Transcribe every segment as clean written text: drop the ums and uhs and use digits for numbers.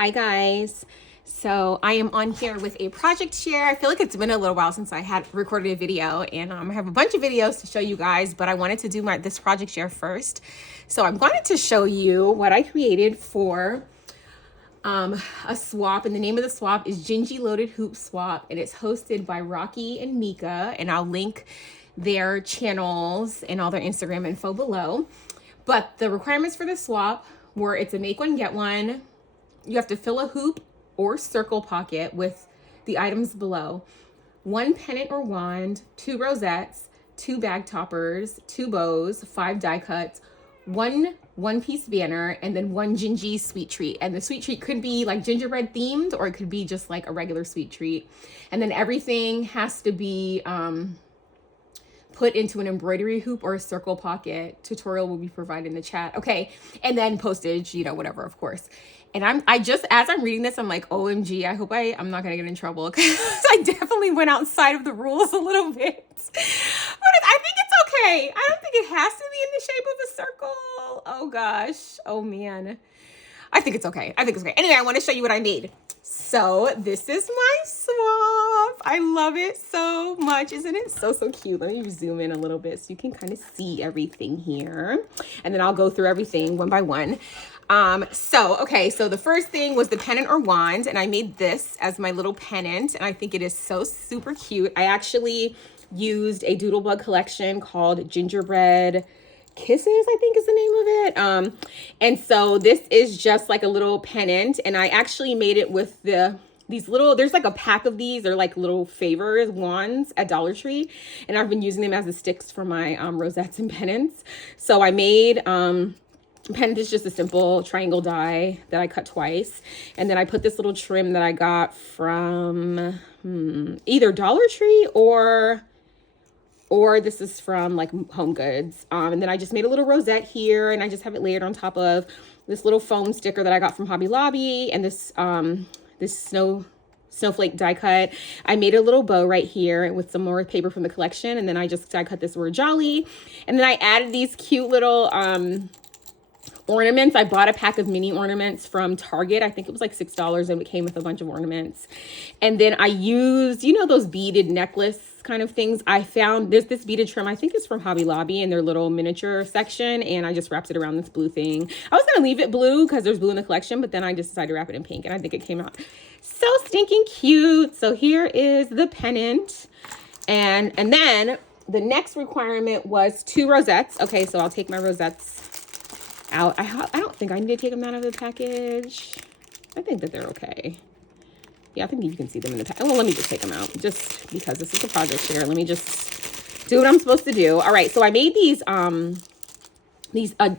Hi guys. So I am on here with a project share. I feel like it's been a little while since I had recorded a video, and I have a bunch of videos to show you guys, but I wanted to do this project share first. So I'm going to show you what I created for a swap, and the name of the swap is Gingy Loaded Hoop Swap, and it's hosted by Rocky and Mika, and I'll link their channels and all their Instagram info below. But the requirements for the swap were it's a make one, get one. You have to fill a hoop or circle pocket with the items below: 1 pennant or wand, 2 rosettes, 2 bag toppers, 2 bows, 5 die cuts, 1 one-piece banner, and then 1 Gingy sweet treat. And the sweet treat could be like gingerbread themed, or it could be just like a regular sweet treat. And then everything has to be put into an embroidery hoop or a circle pocket. Tutorial will be provided in the chat. Okay, and then postage, whatever, of course. And I just, as I'm reading this, I'm like, OMG, I hope I'm not gonna get in trouble, because I definitely went outside of the rules a little bit. But I think it's okay. I don't think it has to be in the shape of a circle. Oh gosh, oh man. I think it's okay. Anyway, I want to show you what I made. So this is my swap. I love it so much. Isn't it so cute? Let me zoom in a little bit so you can kind of see everything here. And then I'll go through everything one by one. So the first thing was the pennant or wand, and I made this as my little pennant, and I think it is so super cute. I actually used a Doodlebug collection called Gingerbread Kisses, I think is the name of it. And so this is just like a little pennant, and I actually made it with these little, there's like a pack of these, they're like little favors wands at Dollar Tree, and I've been using them as the sticks for my rosettes and pennants. So I made pennant is just a simple triangle die that I cut twice, and then I put this little trim that I got from either Dollar Tree or this is from like Home Goods. And then I just made a little rosette here, and I just have it layered on top of this little foam sticker that I got from Hobby Lobby, and this snowflake die cut. I made a little bow right here with some more paper from the collection, and then I just die cut this word jolly, and then I added these cute little ornaments. I bought a pack of mini ornaments from Target. I think it was like $6, and it came with a bunch of ornaments. And then I used, those beaded necklace kind of things. I found there's this beaded trim, I think it's from Hobby Lobby, in their little miniature section, and I just wrapped it around this blue thing. I was gonna leave it blue because there's blue in the collection, but then I just decided to wrap it in pink, and I think it came out so stinking cute. So here is the pennant, and then the next requirement was 2 rosettes. Okay, so I'll take my rosettes out. I don't think I need to take them out of the package. I think that they're okay. Yeah, I think you can see them in the package. Well, let me just take them out, just because this is a project share. Let me just do what I'm supposed to do. All right, so I made these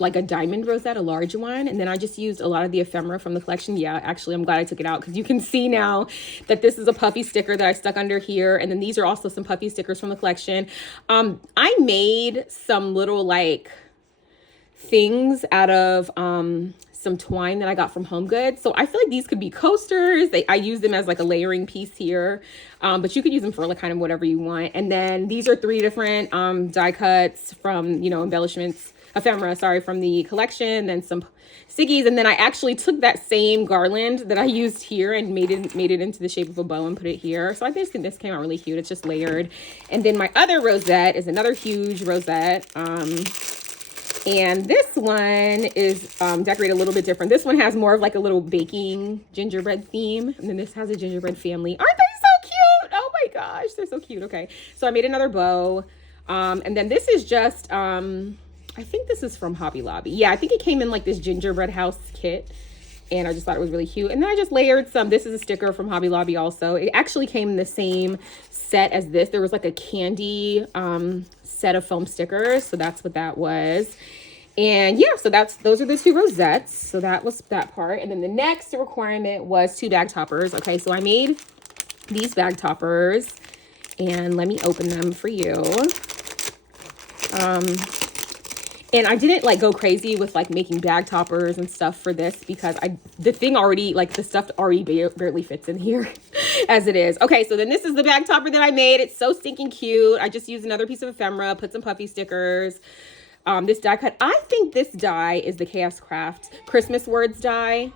like a diamond rosette, a large one, and then I just used a lot of the ephemera from the collection. Yeah, actually, I'm glad I took it out, because you can see now that this is a puffy sticker that I stuck under here, and then these are also some puffy stickers from the collection. I made some little like things out of some twine that I got from Home Goods. So I feel like these could be coasters. I use them as like a layering piece here, but you could use them for like kind of whatever you want. And then these are 3 different die cuts from, embellishments, ephemera, sorry, from the collection, then some siggies. And then I actually took that same garland that I used here and made it into the shape of a bow and put it here. So I think this came out really cute. It's just layered. And then my other rosette is another huge rosette. And this one is decorated a little bit different. This one has more of like a little baking gingerbread theme. And then this has a gingerbread family. Aren't they so cute? Oh my gosh, they're so cute. Okay, so I made another bow. And then this is just, I think this is from Hobby Lobby. Yeah, I think it came in like this gingerbread house kit, and I just thought it was really cute. And then I just layered some. This is a sticker from Hobby Lobby also. It actually came in the same set as this. There was like a candy set of foam stickers, so that's what that was. And yeah, so those are the 2 rosettes. So that was that part. And then the next requirement was 2 bag toppers. Okay, so I made these bag toppers, and let me open them for you. And I didn't like go crazy with like making bag toppers and stuff for this, because the stuff already barely fits in here as it is. Okay, so then this is the bag topper that I made. It's so stinking cute. I just used another piece of ephemera, put some puffy stickers, This die cut, I think this die is the KS Craft Christmas words die.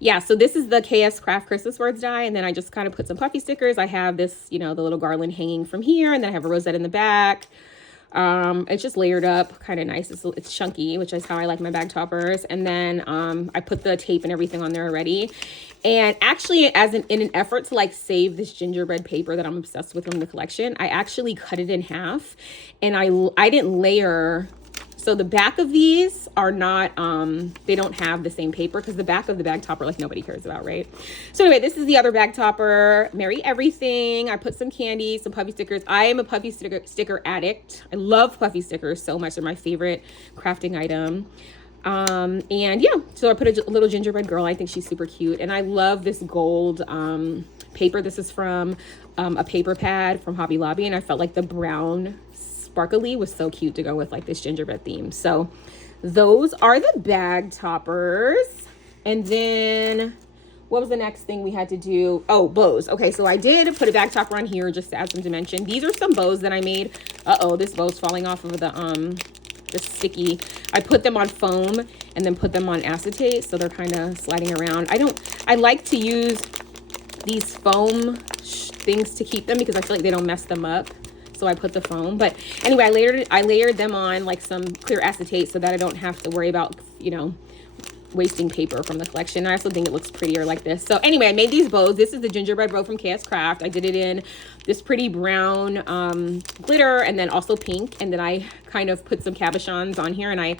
Yeah, so this is the KS Craft Christmas words die, and then I just kind of put some puffy stickers. I have this, you know, the little garland hanging from here, and then I have a rosette in the back. It's just layered up, kind of nice. It's chunky, which is how I like my bag toppers. And then I put the tape and everything on there already. And actually, in an effort to like save this gingerbread paper that I'm obsessed with from the collection, I actually cut it in half, and I didn't layer. So the back of these are not, they don't have the same paper, because the back of the bag topper, like, nobody cares about, right? So anyway, this is the other bag topper, Merry Everything. I put some candy, some puffy stickers. I am a puffy sticker addict. I love puffy stickers so much. They're my favorite crafting item. And yeah, so I put a little gingerbread girl. I think she's super cute. And I love this gold paper. This is from a paper pad from Hobby Lobby, and I felt like the brown sparkly was so cute to go with like this gingerbread theme. So those are the bag toppers. And then what was the next thing we had to do? Oh, bows. Okay, so I did put a bag topper on here just to add some dimension. These are some bows that I made. Uh-oh, this bow's falling off of the sticky. I put them on foam and then put them on acetate, so they're kind of sliding around. I like to use these foam things to keep them, because I feel like they don't mess them up. So I put the foam, but anyway, I layered them on like some clear acetate so that I don't have to worry about, you know, wasting paper from the collection. I also think it looks prettier like this. So anyway, I made these bows. This is the gingerbread bow from KS Craft. I did it in this pretty brown glitter, and then also pink. And then I kind of put some cabochons on here, and I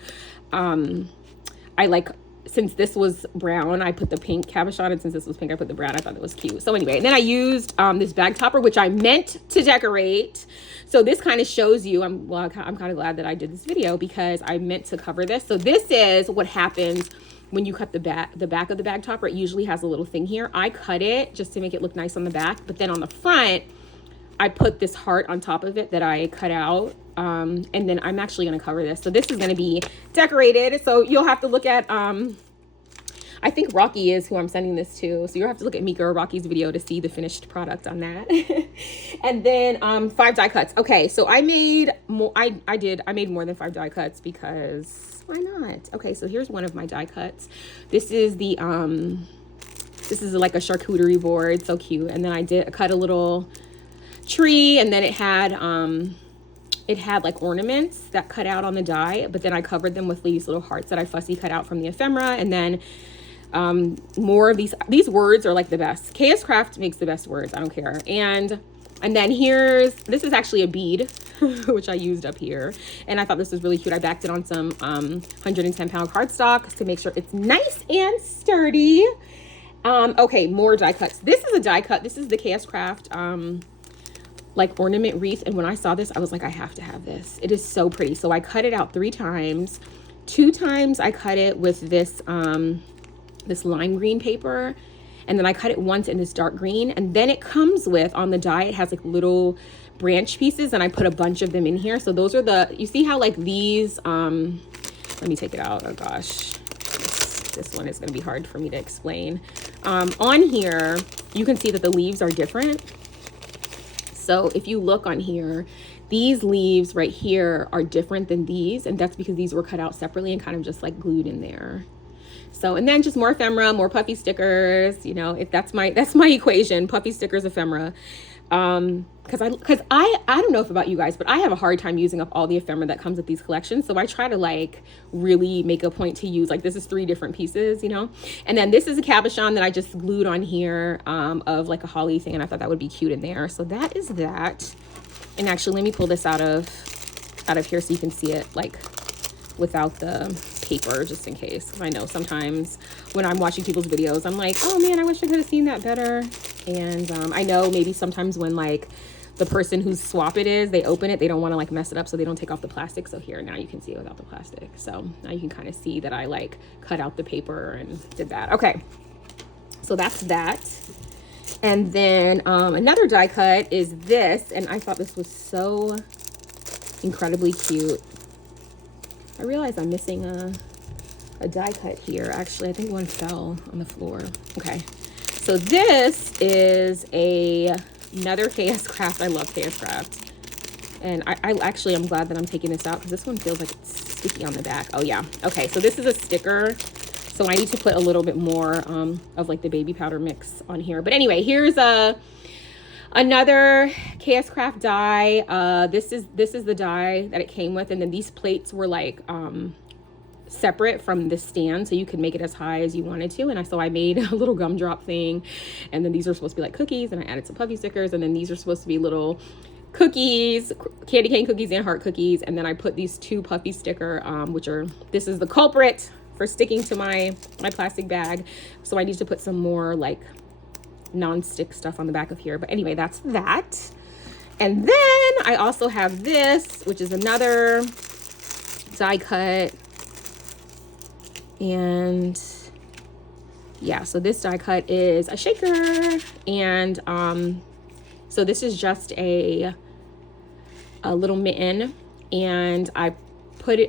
like, since this was brown, I put the pink cabochon, and since this was pink, I put the brown. I thought it was cute. So anyway, and then I used this bag topper, which I meant to decorate. So this kind of shows you, I'm kind of glad that I did this video, because I meant to cover this. So this is what happens when you cut the back of the bag topper. It usually has a little thing here. I cut it just to make it look nice on the back, but then on the front, I put this heart on top of it that I cut out. And then I'm actually going to cover this. So this is going to be decorated. So you'll have to look at, I think Rocky is who I'm sending this to. So you'll have to look at Mika or Rocky's video to see the finished product on that. And then 5 die cuts. Okay, so I made more. I made more than 5 die cuts, because why not? Okay, so here's one of my die cuts. This is the this is like a charcuterie board, so cute. And then I cut a little tree, and then it had like ornaments that cut out on the die, but then I covered them with these little hearts that I fussy cut out from the ephemera. And then more of these words are like the best. KS Craft makes the best words. I don't care. And then this is actually a bead, which I used up here. And I thought this was really cute. I backed it on some 110-pound cardstock to make sure it's nice and sturdy. Okay, more die cuts. This is a die cut. This is the KS Craft like ornament wreath. And when I saw this, I was like, I have to have this. It is so pretty. So I cut it out 3 times. 2 times I cut it with this this lime green paper, and then I cut it once in this dark green. And then it comes with, on the die, it has like little branch pieces, and I put a bunch of them in here. So those are you see how like these, let me take it out. Oh gosh, this one is going to be hard for me to explain. On here, you can see that the leaves are different. So if you look on here, these leaves right here are different than these, and that's because these were cut out separately and kind of just like glued in there. So, and then just more ephemera, more puffy stickers, you know, that's my equation, puffy stickers, ephemera. Cause I don't know if about you guys, but I have a hard time using up all the ephemera that comes with these collections. So I try to like really make a point to use, like, this is 3 different pieces, you know? And then this is a cabochon that I just glued on here, of like a holly thing. And I thought that would be cute in there. So that is that. And actually, let me pull this out of here so you can see it like without the paper, just in case. I know sometimes when I'm watching people's videos, I'm like, oh man, I wish I could have seen that better. And I know maybe sometimes when like the person whose swap it is, they open it, they don't want to like mess it up, so they don't take off the plastic. So here, now you can see it without the plastic. So now you can kind of see that I like cut out the paper and did that. Okay, so that's that. And then another die cut is this, and I thought this was so incredibly cute. I realized I'm missing a die cut here. Actually, I think one fell on the floor. Okay, so this is another KS Craft. I love KS Craft. And I'm glad that I'm taking this out, because this one feels like it's sticky on the back. Oh yeah. Okay, so this is a sticker. So I need to put a little bit more of like the baby powder mix on here. But anyway, here's another KS Craft die. This is the die that it came with, and then these plates were like separate from the stand, so you could make it as high as you wanted to. And so I made a little gumdrop thing, and then these are supposed to be like cookies, and I added some puffy stickers, and then these are supposed to be little cookies, candy cane cookies and heart cookies. And then I put these 2 puffy sticker, this is the culprit for sticking to my plastic bag. So I need to put some more like non-stick stuff on the back of here. But anyway, that's that. And then I also have this, which is another die cut. And yeah, so this die cut is a shaker. And so this is just a little mitten, and I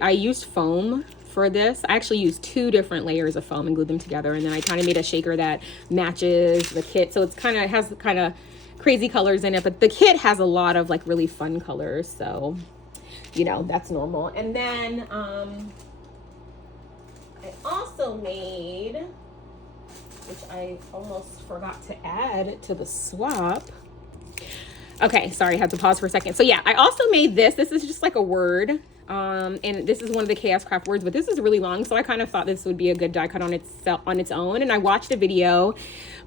used foam for this. I actually used 2 different layers of foam and glued them together, and then I kind of made a shaker that matches the kit. So it's has kind of crazy colors in it, but the kit has a lot of like really fun colors, so you know, that's normal. And then I also made, which I almost forgot to add to the swap. Okay, sorry, I had to pause for a second. So yeah, I also made this. This is just like a word. And this is one of the KS Craft words, but this is really long, so I kind of thought this would be a good die cut on its own. And I watched a video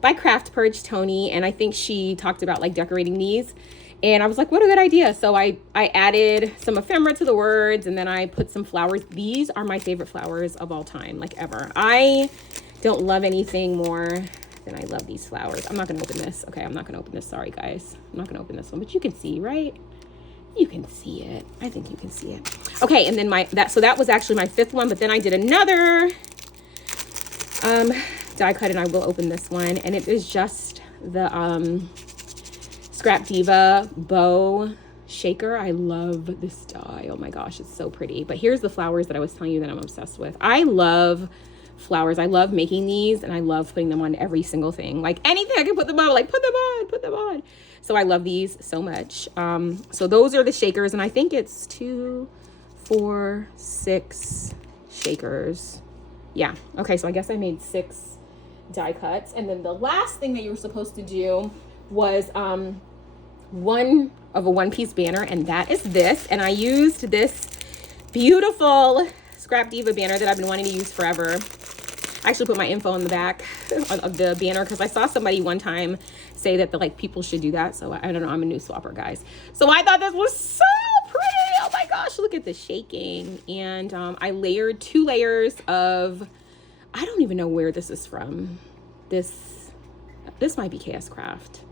by Craft Purge Tony, and I think she talked about like decorating these, and I was like, what a good idea. So I added some ephemera to the words, and then I put some flowers. These are my favorite flowers of all time, like ever. I don't love anything more than I love these flowers. I'm not gonna open this. Okay, I'm not gonna open this. Sorry guys, I'm not gonna open this one, but you can see, right? You can see it. I think you can see it. Okay, and then that was actually my 5th one, but then I did another die cut, and I will open this one, and it is just the Scrap Diva bow shaker. I love this die. Oh my gosh, it's so pretty. But here's the flowers that I was telling you that I'm obsessed with. I love flowers. I love making these, and I love putting them on every single thing. Like anything I can put them on, like put them on. So I love these so much. So those are the shakers, and I think it's 2, 4, 6 shakers. Yeah. Okay, so I guess I made 6 die cuts. And then the last thing that you were supposed to do was one of a one-piece banner, and that is this. And I used this beautiful Scrap Diva banner that I've been wanting to use forever. I actually put my info on the back of the banner because I saw somebody one time say that like people should do that. So I don't know, I'm a new swapper, guys. So I thought this was so pretty. Oh my gosh, look at the shaking. And I layered 2 layers of, I don't even know where this is from. This might be KS Craft.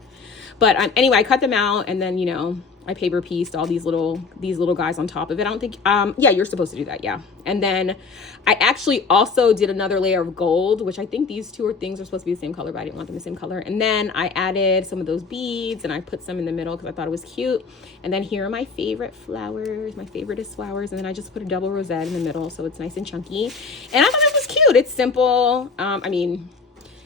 But anyway, I cut them out, and then, you know, I paper pieced all these little guys on top of it. I don't think, yeah, you're supposed to do that, yeah. And then I actually also did another layer of gold, which I think these 2 things are supposed to be the same color, but I didn't want them the same color. And then I added some of those beads, and I put some in the middle because I thought it was cute. And then here are my favorite flowers, my favoriteest flowers. And then I just put a double rosette in the middle, so it's nice and chunky. And I thought it was cute. It's simple. I mean,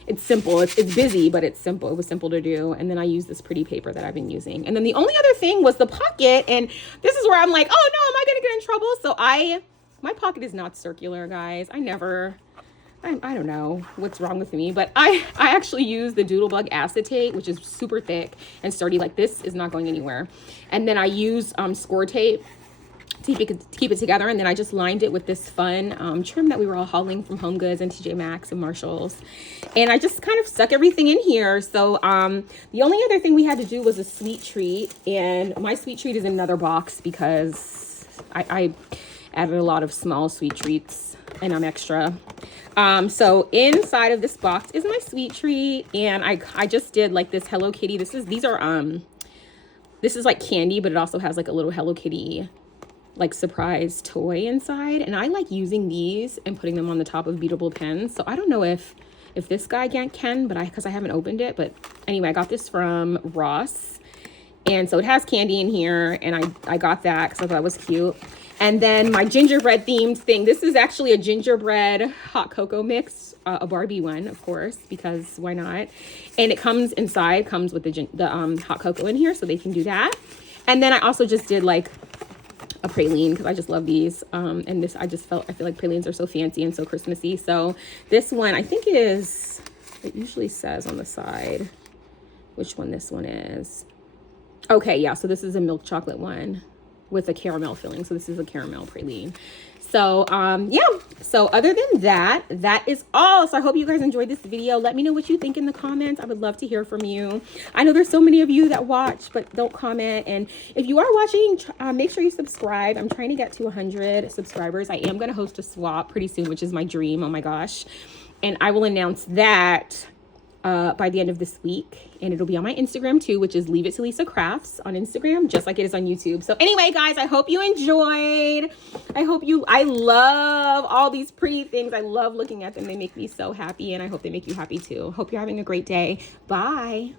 it's simple. It's busy, but it's simple. It was simple to do. And then I used this pretty paper that I've been using. And then the only other thing was the pocket. And this is where I'm like, oh no, am I going to get in trouble? So my pocket is not circular, guys. I don't know what's wrong with me, but I actually use the Doodlebug acetate, which is super thick and sturdy. Like this is not going anywhere. And then I use score tape to keep it together, and then I just lined it with this fun trim that we were all hauling from Home Goods and TJ Maxx and Marshalls, and I just kind of stuck everything in here. So the only other thing we had to do was a sweet treat, and my sweet treat is in another box because I added a lot of small sweet treats and I'm extra. So inside of this box is my sweet treat, and I just did like this Hello Kitty. This is like candy, but it also has like a little Hello Kitty like surprise toy inside, and I like using these and putting them on the top of beatable pens. So I don't know if this guy can, but because I haven't opened it. But anyway, I got this from Ross, and so it has candy in here, and I got that because I thought it was cute. And then my gingerbread themed thing, this is actually a gingerbread hot cocoa mix, a Barbie one, of course, because why not? And it comes with the hot cocoa in here, so they can do that. And then I also just did like a praline because I just love these. And this, I feel like pralines are so fancy and so Christmassy. So this one, I think is, it usually says on the side which one this one is. Okay, yeah, so this is a milk chocolate one with a caramel filling. So this is a caramel praline. So yeah, so other than that, that is all. So I hope you guys enjoyed this video. Let me know what you think in the comments. I would love to hear from you. I know there's so many of you that watch but don't comment, and if you are watching, make sure you subscribe. I'm trying to get to 100 subscribers. I am going to host a swap pretty soon, which is my dream. Oh my gosh. And I will announce that by the end of this week, and it'll be on my Instagram too, which is LeaveItToLisaCrafts on Instagram, just like it is on YouTube. So anyway, guys, I hope you enjoyed. I love all these pretty things. I love looking at them. They make me so happy, and I hope they make you happy too. Hope you're having a great day. Bye.